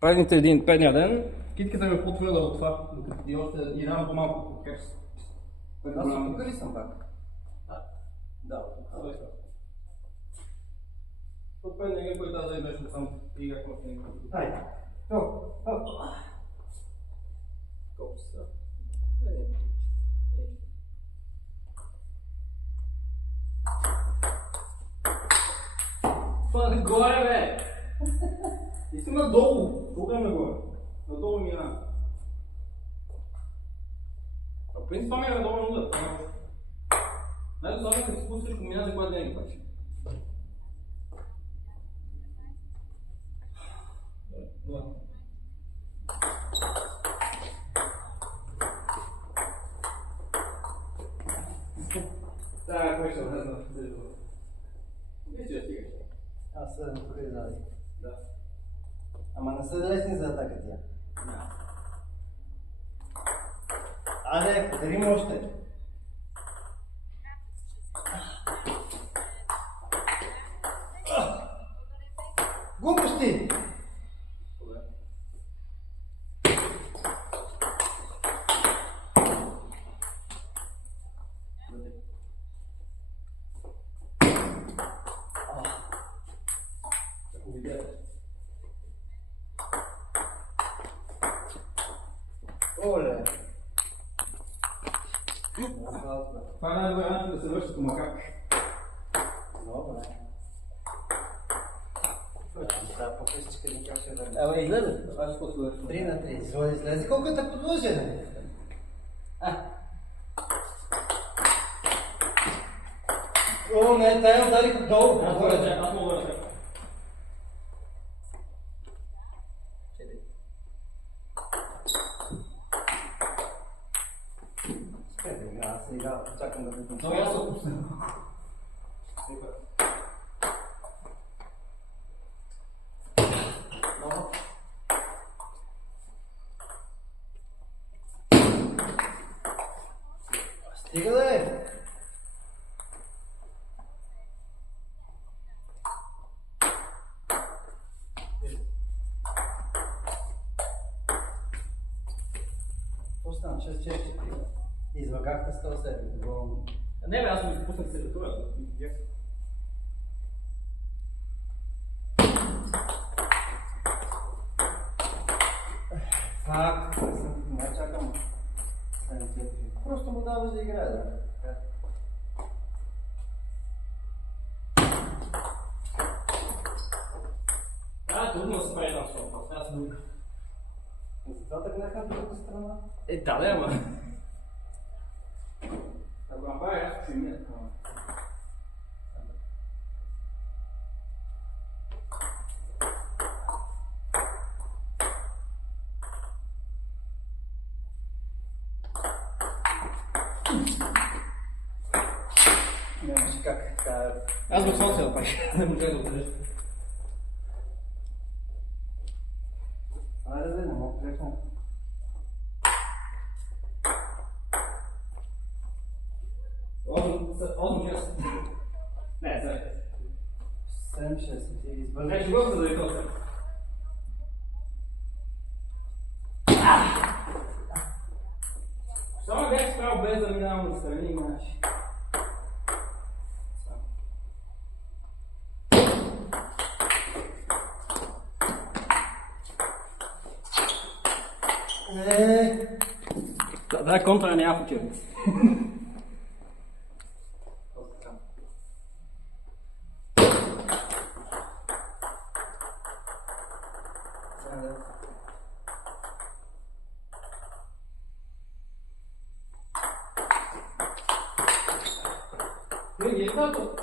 предния ден, китката ми потвърда от това, и още и рано по-малко по кеш. Аз тук ли съм пак? Да, това е това. Тук предния ден, който аз заебеше само и как може да Айде. Колко са? Това е горе, бе! Искам надолу! Тук ме горе. Надолу ми е на. В принцип това ми е надолу нула. Най-достатъчно като спускаш комбинация, когато не ги пачи. Да, кой ще не знам. Виж, че стигаш. Аз съм тук и зади. Да. Ама не са лесни за атака тя. Аде, дарим още. Глупости! Оле! Това е най-добре начин да се върши по макак. Добре. Да, по-късичка ни как ще върне. Абе, излезе. Това ще после върши. 3 на 3. Изводи излезе. Колко е да подложене? О, не, тая ударих отдолу. Аз мога да чакам. Аз сега чакам да бъдем. Но аз се опусна. Стига да е! Какво стана? 6-4. Излагахте 107. Доволно. Не бе, аз ми спуснах сервитура. Факт, не чакам. Просто му даваш да играе, да. Трудно да се прави една софа. Аз съм. Затова тръгнаха от другата страна. Да, ама. Ако направя, аз ще ми Нямаше как. Аз го социл пак. Не може да отрежа. Айде, не мога да прекна. Осм час. Не, сега. 7-6. Ти избързаш. Не, ще го да дойдем. Само бях справил без да минавам отстрани, имаш. Да, контра няма в учебници. Не, е това то.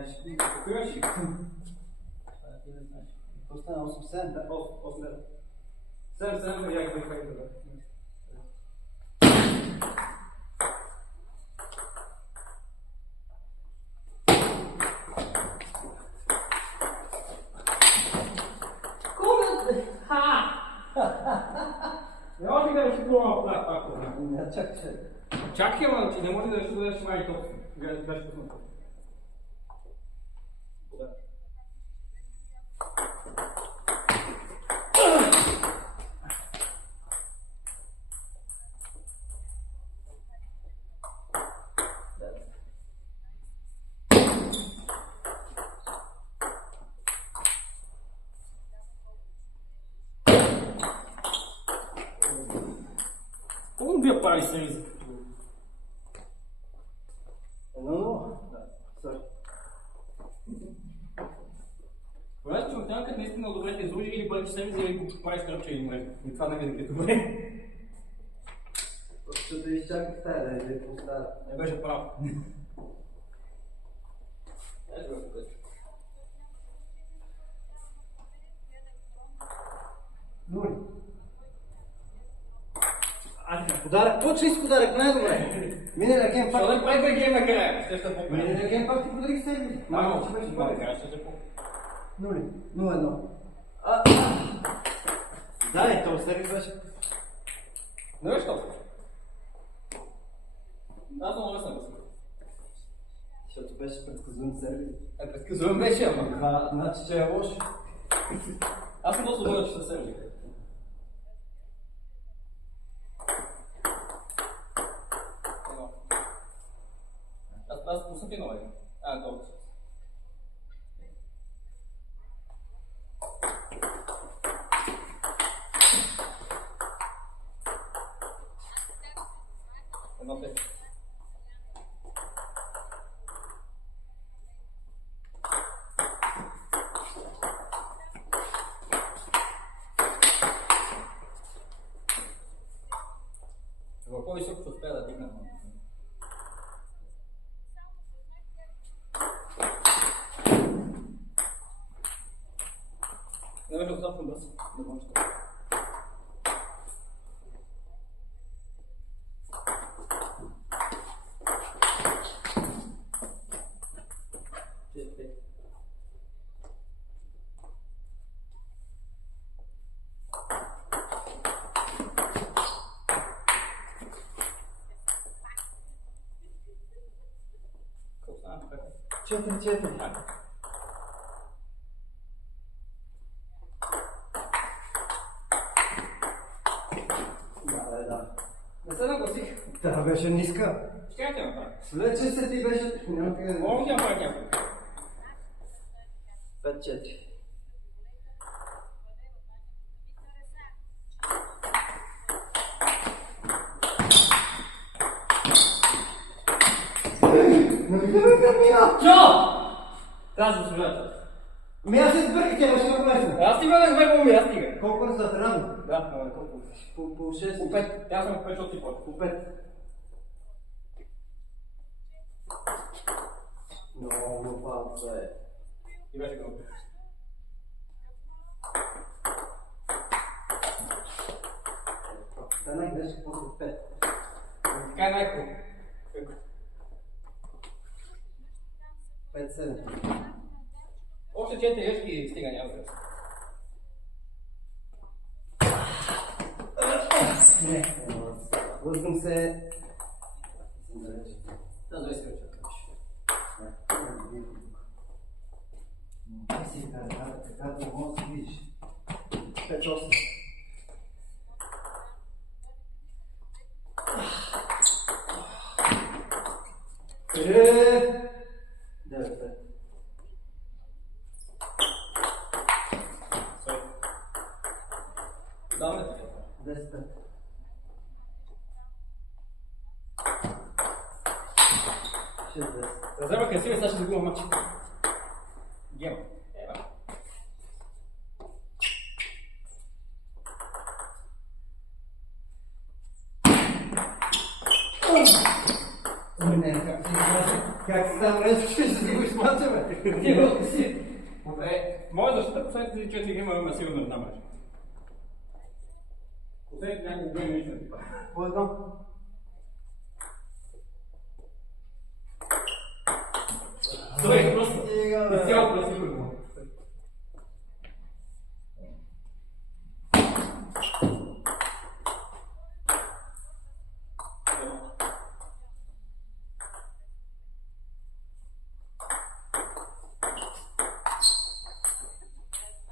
Аз ще ти какво ще? То стана 8-7. Да, 8-7. 7-7 я го хайде да. Не може да реши по-малко пак. Не, чакай. Чакай, ама не може да реши да реши май толкова. Беше пуснато. Да. Вие прави сервис. No, sorry. Понеже чемпионката наистина добре те излужи или бъдеш сервис или го правиш тръпче или мрежа. И това не винаги е добре. Просто да изчаках тая, да е поставя. Не беше прав. Ето го се Нули. Айде. Подарък, почни с подарък, най-добре. Миналия гейм Защо пак. да прави бе гейм накрая? Ще ще по-добре. Миналия гейм пак ти подарих сервис. Малко, че беше накрая ще се по... Нули. 0-1. Да, този сервис беше. Не беше толкова. Аз много лесна го. Защото беше предсказуем сервис. Предсказуем беше, ама. Това значи, че е лошо. Аз съм доста добър, че се сервис. Аз пуснах едно, бе. Толкова. Едно те. По-високо ще успея да дигна. Не беше достатъчно бързо. Не може да. Какво стана така? 4-4. Да. Не се нагласих. Това беше ниска. Ще я направя. След че се ти беше... Няма къде да... Мога да направя някой. 5-4. Чо? Трябва да се служа. Ми аз се сбърках, тя беше много лесна. Аз стига да не помня, аз стига. Колко не са рано? Да, колко? По 6. По 5. Аз съм по 5, защото си почва. По 5. Много палца е. И беше към. Та най-грешка после 5. Така е най-хубаво. 5-7. Още 4 грешки и стига, няма да. Не. Лъзнам се. Тази е скръча. Ай си така да може да видиш. 5-8. Девет. Даваме така. 10. Разреба красивия, сега ще загубя матч. Гема. Ева. Как се там рече, че ще загубиш мача, бе? Ти си. Добре. Моя защита последните 4 гейма има сигурно една мача. Последните няколко гейма нищо не ти прави. По едно. Добре, просто. Стига, бе. Изцяло красиво го.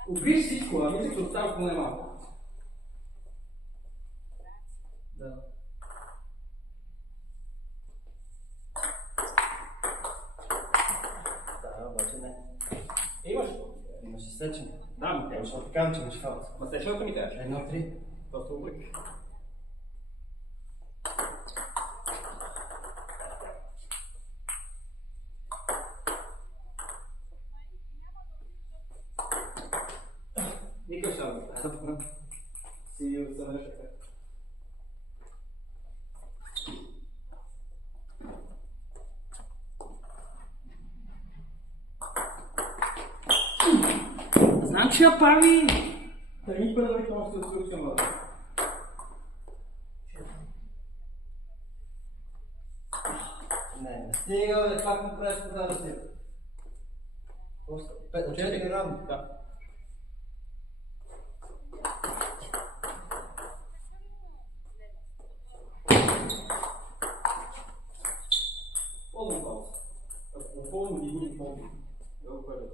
Убиш всичко, а мислих, че оставаш поне малко. Да. Да, обаче не. Имаш. Имаш и сечен. Да, но те. Защото казвам, че имаш фаут. Ма сешалка ми трябваше. 1-3. Просто обрик. сразу. Си съвършен. Знам, че я прави! Да ни предварително ще отключим вътре. Не стига, бе, как му правиш това да си? Четири равни. Да. Полно пауза. Полно дигни, полно. Много първо.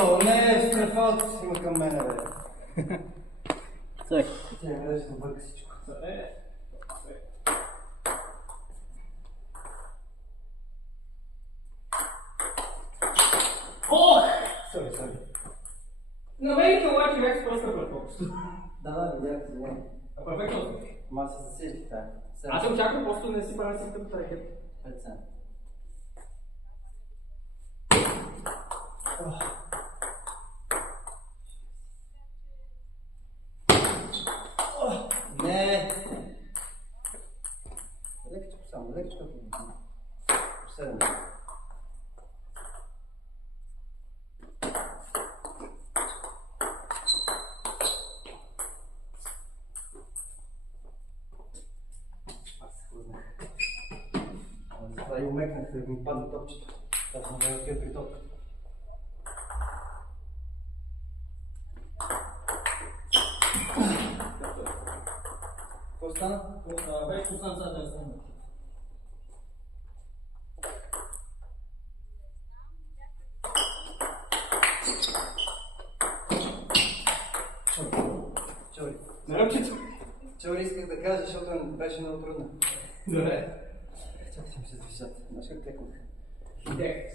О, не, страхот има към мене, бе. Цък. Тя гледаш да бърка всичко. Ох! Сори. Намерих обаче бях с пръста пред фокус. Да, видях се, не. А перфектно. Ма се засетих така. Аз се очаквам, просто не си правя системата ракет. 5 цента. Не! Лекичко само, лекичко. 7. Това и умекнах да ми падна топчето. Това съм да отида при топката. Какво стана? Беше пуснат за да стане. Чори. На ръбчето. Чори исках да кажа, защото беше много трудно. Добре. Чакай, че ми се движат. Знаеш как текнах? Хидек.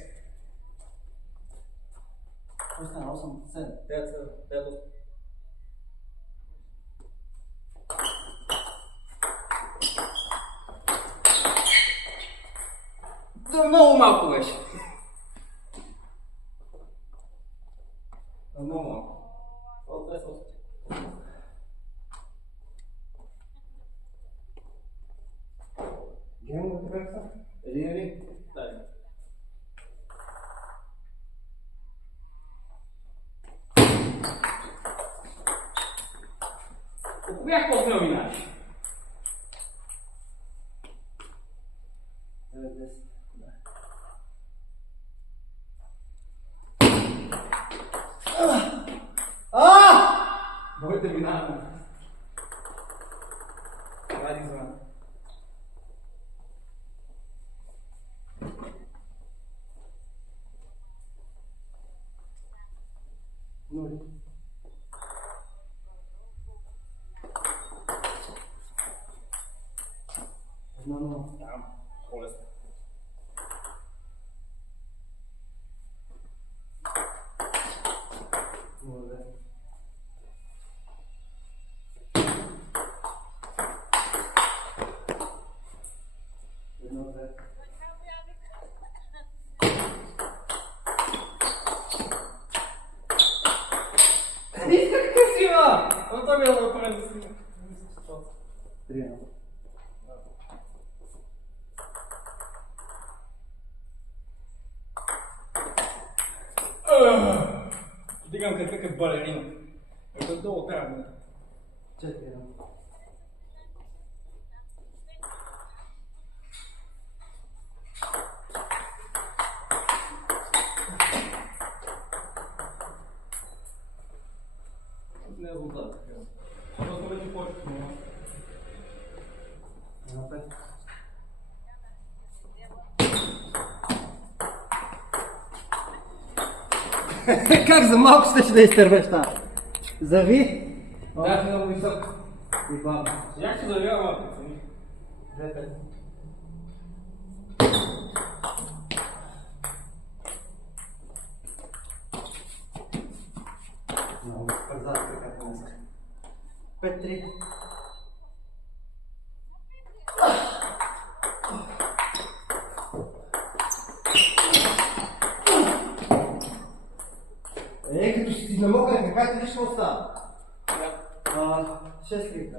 Какво стана? 8, 7. 5. Да, много малко беше. Много малко. От 200. Геймо да бяха? Един. Дай. Ако бях по-смел минаш. 9-10. Моите минаваме. Вади за мен. Нули. Едно. Там. Полезно. Нули. Едно, две. Исках красива! Това ми е да направим да си. 3. Дигам какъв балерина. Ето долу трябва. 4. Не е резултат. Просто вече почва. Едно, 5. Как за малко ще да изтървеш там? Зави. Да. Много висок. И бавно. Як ще завява малко? 2-5. Много бърза краката днес. 5-3. Като си намокне краката, лично остава. 6-3.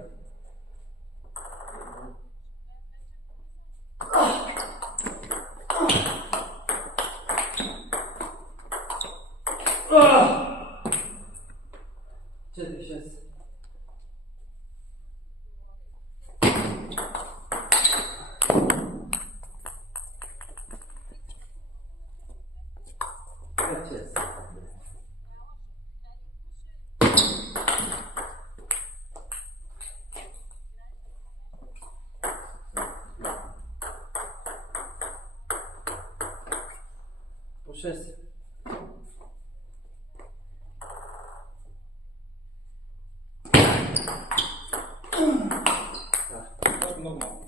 Четири, шест. Пет, шест. По шест. Много малко.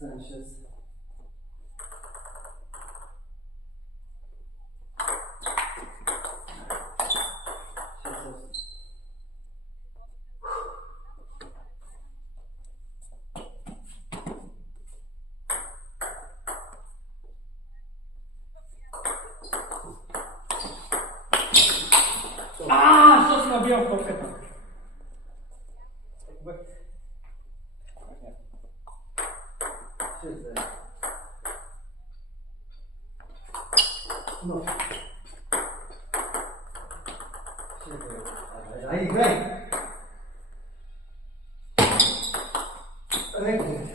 7, 6. Що се набивам в топката? No. Aí, vem! Vem!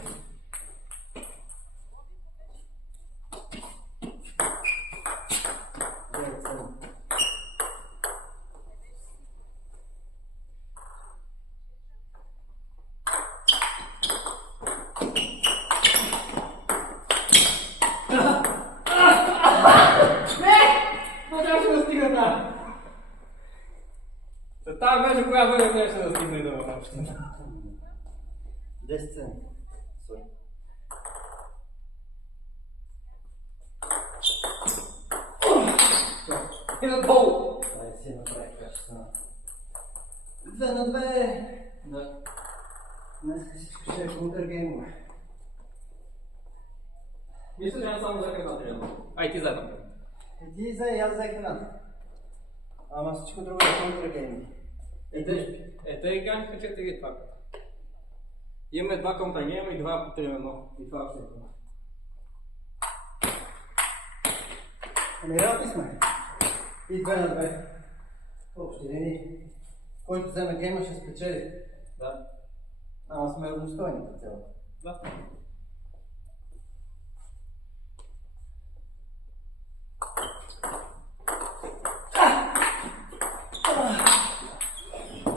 Та вече коя бъде трябваше да стигне до община. 10 цента. И надолу! Ай, си направи качествена. 2 на 2! Да. Днес всичко ще е контргеймове. Мисля, че само за храната трябва. Ай, ти заедно. Ти взе, аз взех храната. Ама всичко друго е контргейми. Те и ганиха 4 това. Имаме 2 контрагейма и 2 по 3 на 1. И това все това. Ами работи сме. И 2 на 2. Общи линии. Който вземе гейма ще спечели. Да. Ама сме равностойни по цялото. Да.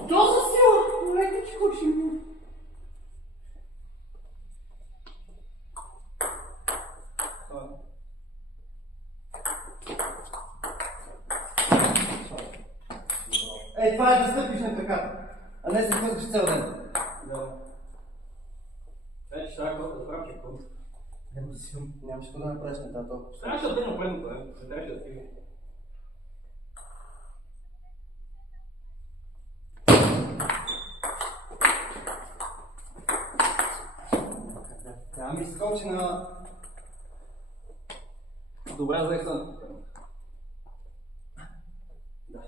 Доста сила! Лекичко ще ми. Ей, това е да стъпиш на краката, а не се хвъркаш цял ден. Да. Вече ще трябва да правя какво. Нямаш какво да направиш на тази толкова. Трябваше да тръгна предното, не трябваше да стигне. Тя ми скочи на... Добре, взех сън. Да.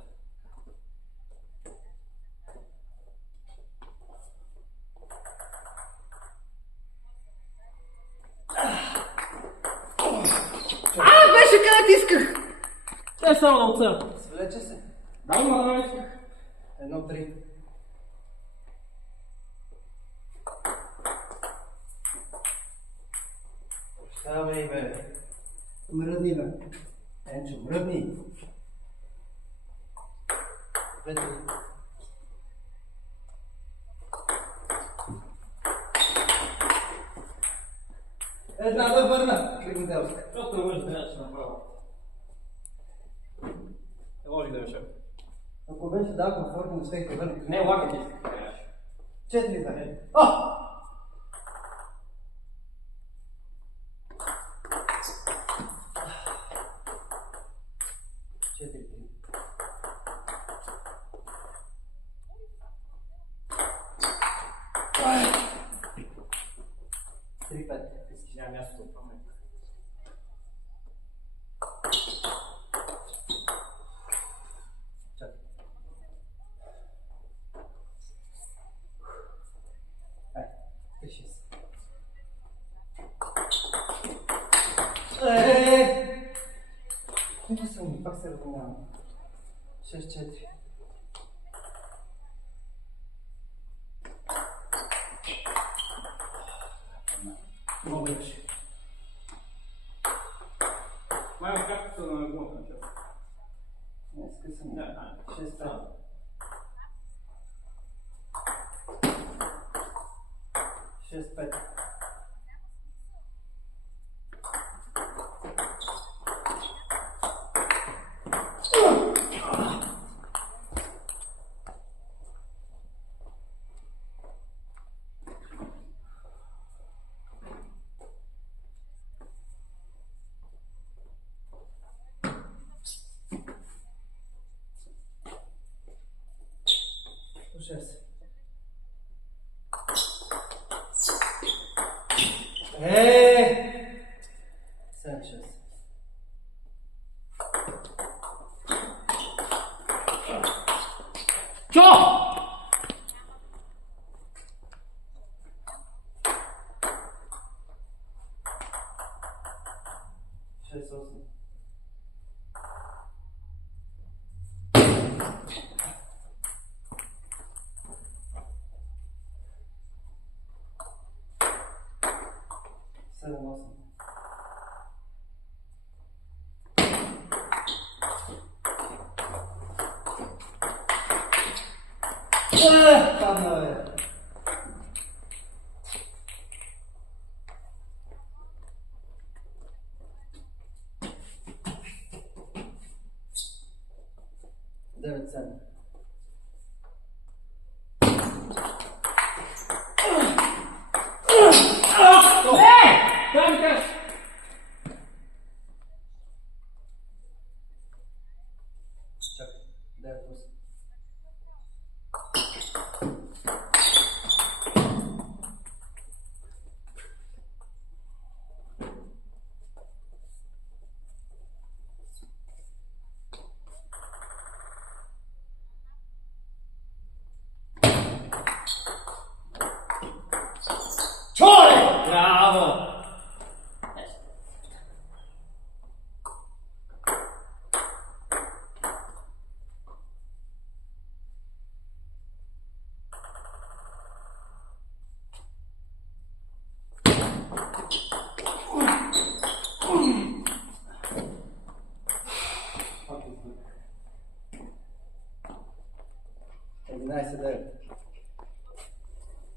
Беше където исках! Те само да отсея. Свлече се. Да, има да исках. 1-3. Оставай, бе. Мръдни, бе. Енчо, мръдни. 2-3. Една да върна, Кригоделска. Защото не можеш да нямаш направо. Не може да решам. Ако беше да, комфортно не ще да върна. Не, лагай ти. 4-2. О! Idzie sobie, pak se rozumiem. 6-4. Mogę już. Mają kartę na głowę. Nie, skresem. Nie, tak. 6-4. 6-5. Już jest. Sanchez. Co? 6-8. Seven, awesome. Panowie. Dziewięć, 7.